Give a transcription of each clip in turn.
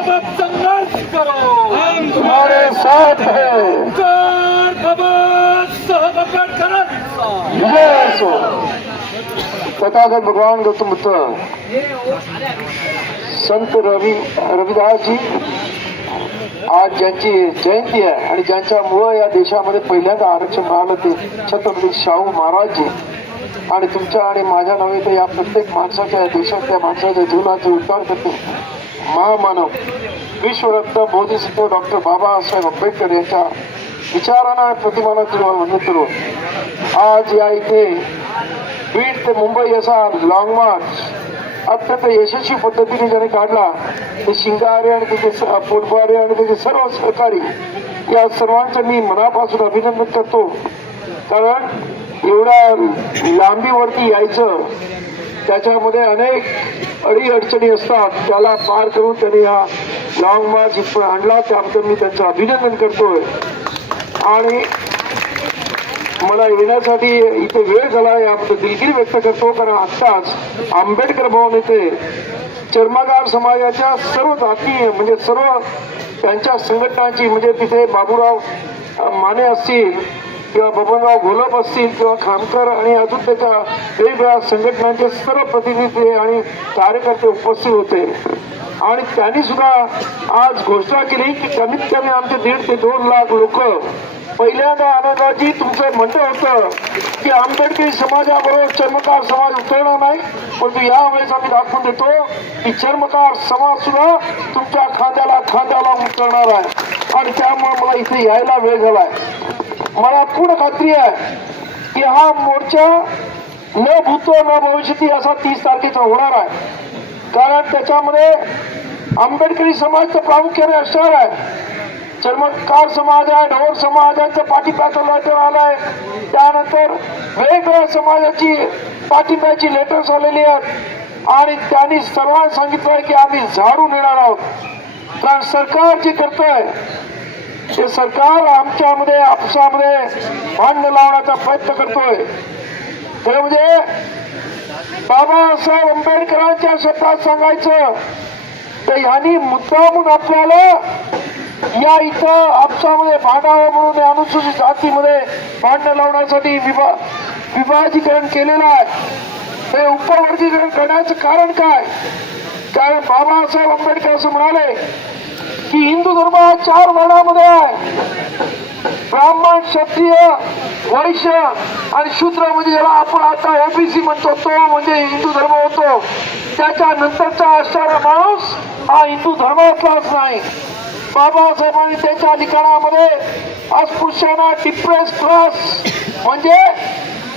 अब संघर्ष करो, हम तुम्हारे साथ हैं। विजय असो। तथागत भगवान गौतम बुद्ध, संत रविदास जी आज ज्यांची जयंती आहे आणि ज्यांच्यामुळे या देशामध्ये पहिल्यांदा आरक्षण मिळालं ते छत्रपती शाहू महाराज जी, आणि तुमच्या आणि माझ्या नव्हे तर या प्रत्येक माणसाच्या देशातल्या माणसाच्या जीवनाचे उद्धार करते महामानव विश्वरत्न बोधिसत्व डॉक्टर बाबासाहेब आंबेडकर यांच्या विचारांना प्रतिमानाची वंदन करू। आज या इथे बीड ते मुंबई असा लॉंग मार्च अत्यंत यशस्वी पद्धतीने ज्याने काढला, ते शिंगारे आणि त्याचे पोटबारे आणि त्याचे सर्व सहकारी या सर्वांचं मी मनापासून अभिनंदन करतो। कारण एवढ्या लांबीवरती यायचं, त्याच्यामध्ये अनेक अडीअडचणी असतात, त्याला पार करून त्यांनी हा लॉंग मार्च इथं आणला, त्याबद्दल मी त्यांचं अभिनंदन करतोय। आणि मला येण्यासाठी इथे वेळ झाला याबद्दल दिलगिरी व्यक्त करतो, कारण आत्ताच आंबेडकर भवन येथे चर्मकार समाजाच्या सर्व जाती म्हणजे सर्व त्यांच्या संघटनांची म्हणजे तिथे बाबूराव माने असतील किंवा बबनराव घोलप असतील किंवा खामकर आणि अजून त्याच्या वेगवेगळ्या संघटनांचे सर्व प्रतिनिधी आणि कार्यकर्ते उपस्थित होते। आणि त्यांनी सुद्धा आज घोषणा केली की कमीत कमी आमचे 1.5 ते 2 लाख लोक पहिल्यांदा आनंदाची तुमचं म्हणणं होतं की आंबेडकरी समाजाबरोबर चर्मकार समाज उतरणार नाही, परंतु यावेळेस आम्ही दाखवून देतो की चर्मकार समाज सुद्धा तुमच्या खांद्याला उतरणार आहे। आणि त्यामुळे मला इथे यायला वेळ झालाय। मला पूर्ण खात्री आहे की हा मोर्चा न भूतो न भविष्यती असा 30 तारखेचा होणार आहे, कारण त्याच्यामध्ये आंबेडकरी समाज तर प्रामुख्याने असणार आहे, चर्मकार समाज आहे, ढोर समाजाचं पाठिंब्याचं लेटर आलंय, त्यानंतर वेगवेगळ्या समाजाची पाठिंब्याची लेटर्स आलेली आहेत आणि त्यांनी सर्वांनी सांगितलंय की आम्ही झाडून येणार आहोत। कारण सरकार जे करतंय ते सरकार आमच्यामध्ये आपसामध्ये भांडण लावण्याचा प्रयत्न करतोय। खरं म्हणजे बाबासाहेब आंबेडकरांच्या शब्दात सांगायचं तर ह्यांनी मुद्दामून आपल्याला या इथं आपसामध्ये भांडावं म्हणून अनुसूचित जातीमध्ये भांडण लावण्यासाठी विभाजीकरण केलेलं आहे। हे उपवर्गीकरण करण्याचं कारण काय? कारण बाबासाहेब आंबेडकर असं म्हणाले की हिंदू धर्म हा 4 वर्णामध्ये आहे, ब्राह्मण, क्षत्रिय, वैश्य आणि शूद्र, म्हणजे ज्याला आपण आता ओबीसी म्हणतो तो म्हणजे हिंदू धर्म होतो। त्याच्या नंतरचा असणारा माणूस हा हिंदू धर्मातलाच नाही। बाबासाहेबांनी त्यांच्या लिखाणामध्ये अस्पृश्यांना डिप्रेस क्लास म्हणजे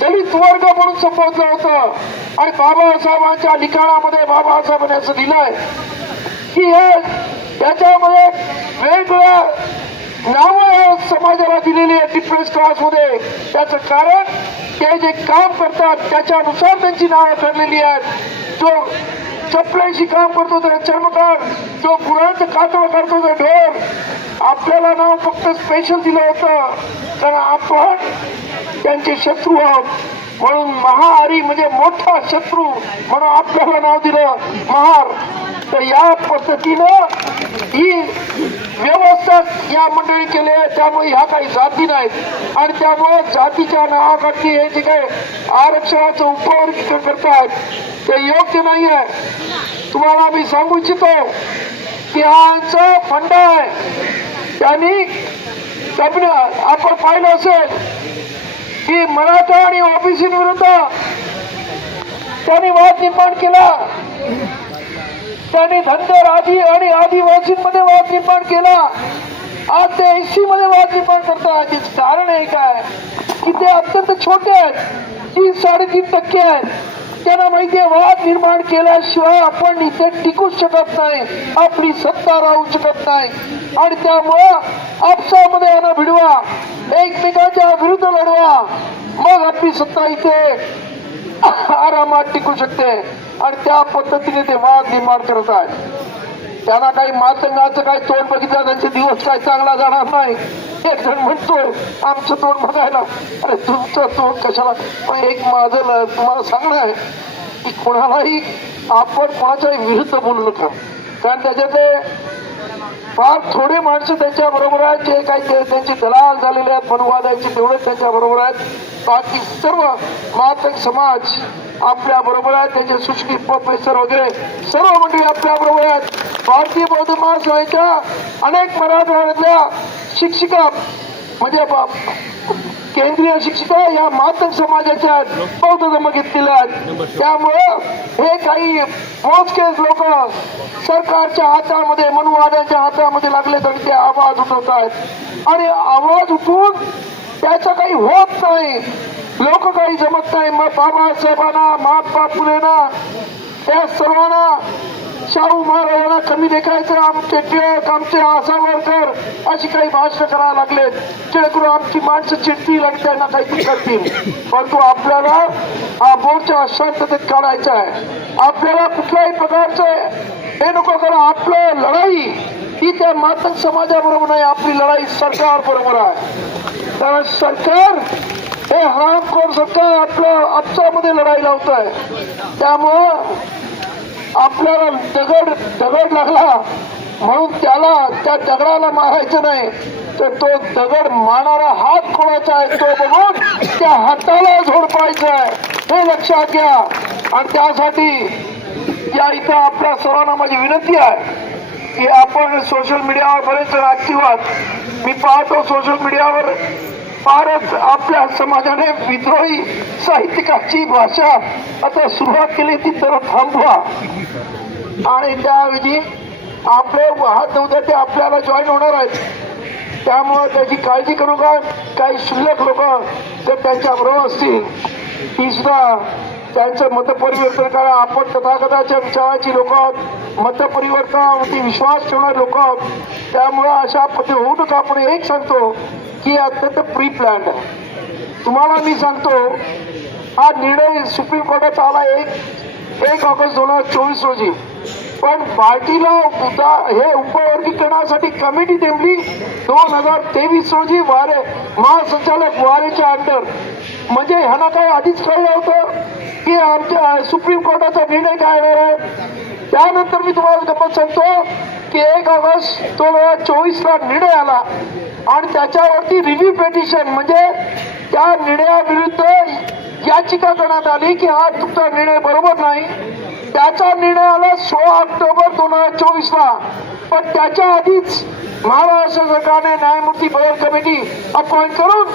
दलित वर्ग म्हणून संबोधलं होतं। आणि बाबासाहेबांच्या लिखाणामध्ये बाबासाहेबांनी असं लिहिलंय की हे त्याच्यामध्ये वेगवेगळ्या नावं समाजाला दिलेली आहे डिप्रेस क्लास मध्ये। त्याचं कारण ते जे काम करतात त्याच्यानुसार त्यांची नावं ठरलेली आहेत। जो चपलेशी काम करतो तर चर्मकार, जो गुरांचं कातळ करतो तर ढोर। आपल्याला नाव फक्त स्पेशल दिलं होतं कारण आपण त्यांचे शत्रू आहोत, म्हणून महाहरी म्हणजे मोठा शत्रू म्हणून आपल्याला नाव दिलं महार। तर या पद्धतीनं ही व्यवस्था या मंडळी केली आहे, त्यामुळे ह्या काही जाती नाहीत आणि त्यामुळे जातीच्या नावाखाली हे जे काही आरक्षणाचं उपवर्गीकरण करतात ते योग्य नाही आहे। तुम्हाला मी सांगू इच्छितो की हा फंड आहे, त्यांनी आपण पाहिलं असेल की मराठा आणि ओबीसी विरुद्ध त्यांनी वाद निर्माण केला, त्यांनी धनगर आदी आणि आदिवासींमध्ये वाद निर्माण केला, आज ते एससी मध्ये वाद निर्माण करतात। याचं कारण आहे काय की ते अत्यंत छोटे आहेत, 3-3.5% आहेत। त्यांना माहिती आहे वाद निर्माण केल्याशिवाय आपण इथे टिकूच शकत नाही, आपली सत्ता राहू शकत नाही। आणि त्यामुळं आपसामध्ये यांना भिडवा, एकमेकांच्या विरुद्ध लढवा, मग आपली सत्ता इथे आरामात टिकू शकते। आणि त्या पद्धतीने ते वाद निर्माण करत आहेत। त्यांना काही मातंगाचं काही तोंड बघितलं त्यांचे दिवस काय चांगला जाणार नाही। एक जण म्हणतो आमचं तोंड बघायला, अरे तुमचं तोंड कशाला? पण एक माझं तुम्हाला सांगणं आहे की कोणालाही आपण कोणाच्याही विरुद्ध बोलू नका, कारण त्याच्यात फार थोडे माणसं त्यांच्या बरोबर आहेत, जे काही त्यांचे दलाल झालेले आहेत मनुवादाचे तेवढेच त्यांच्या बरोबर आहेत. बाकी सर्व मातक समाज आपल्या बरोबर आहेत. त्यांचे सुशिक्षित प्रोफेसर वगैरे सर्व मंडळी आपल्या बरोबर आहेत. भारतीय बौद्ध महासभेच्या अनेक मराठवाड्यातल्या शिक्षिका म्हणजे केंद्रीय शिक्षिका या मातक समाजाच्या बौद्ध धर्म घेतलेल्या आहेत. त्यामुळं हे काही मोजकेच लोक सरकारच्या हातामध्ये मनुवाद्यांच्या हातामध्ये लागलेत आणि ते आवाज उठवत आहेत आणि आवाज उठवून त्याचं काही होत नाही. लोक काही जमत नाही. मग बाबासाहेबांना महात्मा फुलेंना त्या सर्वांना शाहू महाराजांना कमी देखायचं, आमचे टिळक आमचे आसावरकर अशी काही भाषण करायला लागलेत. जेणेकरून आमची माणसं चिडतील आणि त्यांना काहीतरी करतील. परंतु आपल्याला हा मोर्चा शांततेत काढायचा आहे. आपल्याला कुठल्याही प्रकारचं हे नको करा. आपलं लढाई ही त्या मातक समाजाबरोबर नाही, आपली लढाई सरकार बरोबर आहे. कारण सरकार हे हरामखोर सरकार आपलं आपसामध्ये लढाई लावत आहे. त्यामुळं आपल्याला दगड लागला म्हणून त्या दगडाला मारायचं नाही, तर तो दगड मारणारा हात खोडायचा आहे तो बघून त्या हाताला झोडपायचं आहे, हे लक्षात घ्या. आणि त्यासाठी या इथं आपल्या सर्वांना माझी विनंती आहे की आपण सोशल मीडियावर बरेच ऍक्टिव्ह आहात. मी पाहतो सोशल मीडियावर फारच आपल्या समाजाने विद्रोही साहित्यिकाची भाषा आता सुरुवात केली, ती तर थांबवा. आणि त्याऐवजी आपले वाहत उद्या ते आपल्याला जॉईन होणार आहेत. त्यामुळे त्याची काळजी करू का. काही शिल्लक लोक तर त्यांच्या बरोबर असतील, ती सुद्धा त्यांचं मतपरिवर्तन करा. आपण तथागताच्या विचाराची लोक आहोत, मतपरिवर्तनावरती विश्वास ठेवणारे लोक आहोत. त्यामुळं अशा पद्धती होऊ नका. आपण एक सांगतो की अत्यंत प्री प्लॅन्ड आहे. तुम्हाला मी सांगतो हा निर्णय सुप्रीम कोर्टात आला 1 ऑगस्ट 2024 रोजी. पण पार्टीला हे उपवर्गीकरणासाठी कमिटी नेमली 2023 रोजी महासंचालक वारेच्या अंडर. म्हणजे ह्यांना काय आधीच कळलं होतं की आमच्या सुप्रीम कोर्टाचा निर्णय काय येणार आहे. त्यानंतर मी तुम्हाला गप्पा सांगतो की 1 ऑगस्ट 2024 निर्णय आला आणि त्याच्यावरती रिव्ह्यू पिटिशन म्हणजे त्या निर्णयाविरुद्ध याचिका करण्यात आली की हा तुमचा निर्णय बरोबर नाही. त्याचा निर्णय आला 16 ऑक्टोबर 2024 पण त्याच्या आधीच महाराष्ट्र सरकारने न्यायमूर्ती बदल कमिटी अपॉइंट करून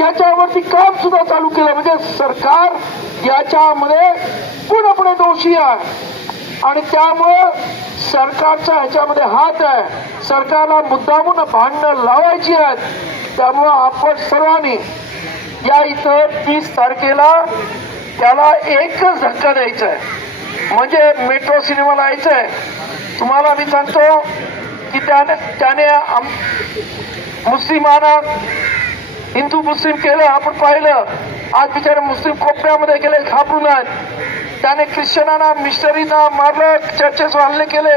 याच्यावरती काम सुद्धा चालू केलं. म्हणजे सरकार याच्यामध्ये पूर्णपणे दोषी आहे आणि त्यामुळं सरकारचा ह्याच्यामध्ये हात आहे. सरकारला मुद्दामून भांडणं लावायची आहेत. त्यामुळं आपण सर्वांनी या इथं 30 तारखेला त्याला एकच धक्का द्यायचा आहे, म्हणजे मेट्रो सिनेमाला यायचंय. तुम्हाला मी सांगतो की त्याने मुस्लिमांना हिंदू मुस्लिम केलं. आपण पाहिलं आज बिचारे मुस्लिम कोपऱ्यामध्ये गेले घाबरून आहेत. त्याने ख्रिश्चनांना मिशनरीना मारलं, चर्चेस हल्ले केले,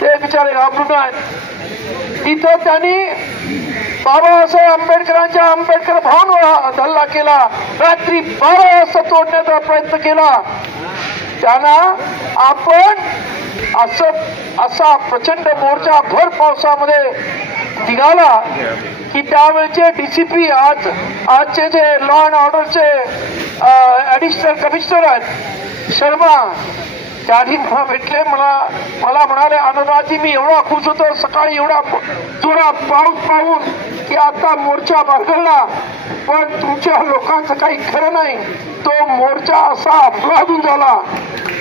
ते बिचारे घाबरून आहेत. इथं त्यांनी बाबासाहेब आंबेडकरांच्या आंबेडकर भवनवर हल्ला केला. रात्री 12 वाजता तोडण्याचा प्रयत्न केला. त्यांना आपण असा प्रचंड मोर्चा भर पावसामध्ये निघाला की त्यावेळेचे DCP आजचे जे लॉ अँड ऑर्डरचे ऍडिशनल कमिशनर आहेत शर्मा, त्यांनी मला भेटले. मला म्हणाले अनुराजी मी एवढा खुश होतो सकाळी एवढा जोरा पाऊस पाहून की आता मोर्चा भरगळला, पण तुमच्या लोकांचं काही खरं नाही. तो मोर्चा असा अपलादून झाला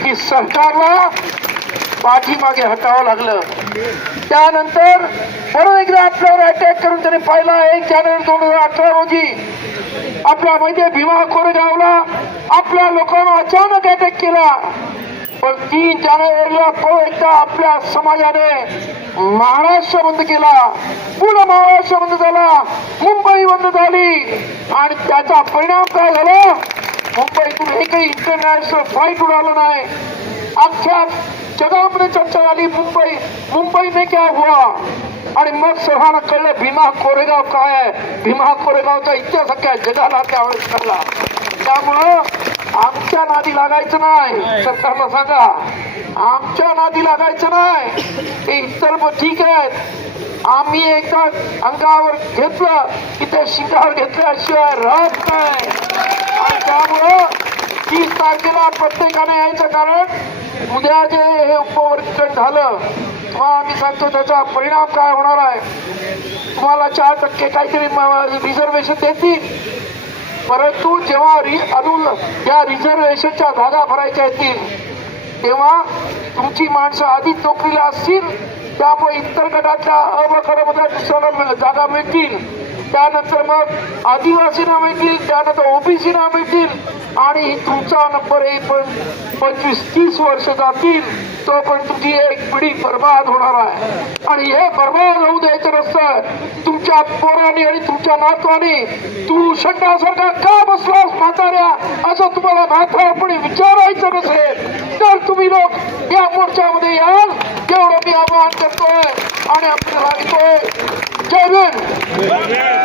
की सरकारला पाठीमागे हटावं लागलं. त्यानंतर परत एकदा आपल्यावर अटॅक करून त्याने पाहिला. 1 जानेवारी 2018 रोजी आपल्या माहिती भीमा कोरेगावला आपल्या लोकांना अचानक अटॅक केला. पण 3 जानेवारीला परत एकदा आपल्या समाजाने महाराष्ट्र बंद केला. पूर्ण महाराष्ट्र बंद झाला, मुंबई बंद झाली आणि त्याचा परिणाम काय झाला. मुंबईतून एकही इंटरनॅशनल फ्लाईट उडालं नाही. अख्ख्या जगामध्ये चर्चा झाली मुंबई में क्या हुआ. आणि मग सर्वांना कळलं भीमा कोरेगाव काय आहे. भीमा कोरेगावचा इतिहास अख्ख्या जगाला त्यावेळेस कळला. त्यामुळं आमच्या नादी लागायचं नाही. सरकारला सांगा आमच्या नादी लागायचं नाही. ते इतर ठीक आहेत, आम्ही एका अंगावर घेतलं की ते शिंगावर घेतल्याशिवाय राहत नाही. आणि त्यामुळं 30 तारखेला प्रत्येकाने यायचं, कारण उद्या जे हे उपवर्गीकरण झालं मग आम्ही सांगतो त्याचा परिणाम काय होणार आहे. तुम्हाला 4% काहीतरी रिझर्वेशन देतील, परंतु जेव्हा या रिझर्वेशनच्या जागा भरायच्या येतील तेव्हा तुमची माणसं आधीच नोकरीला असतील, त्यामुळे इतर गटातल्या अबकडमध्ये दुसऱ्याला जागा मिळतील, त्यानंतर मग आदिवासींना मिळतील, त्यानंतर ओबीसीना मिळतील आणि तुमचा नंबर येईपर्यंत 25-30 वर्ष जातील, तोपर्यंत तुमची एक पिढी बर्बाद होणार आहे. आणि हे बर्बाद होऊ द्यायचं नसतं. तुमच्या पोरांनी आणि तुमच्या नातवानी तू शंडासारखा का बसलास म्हाताऱ्या असं तुम्हाला म्हातारपणे विचारायचं नसेल तर तुम्ही लोक या मोर्चामध्ये याल, एवढं मी आवाहन करतोय आणि आपल्याला सांगतोय. जय भीम.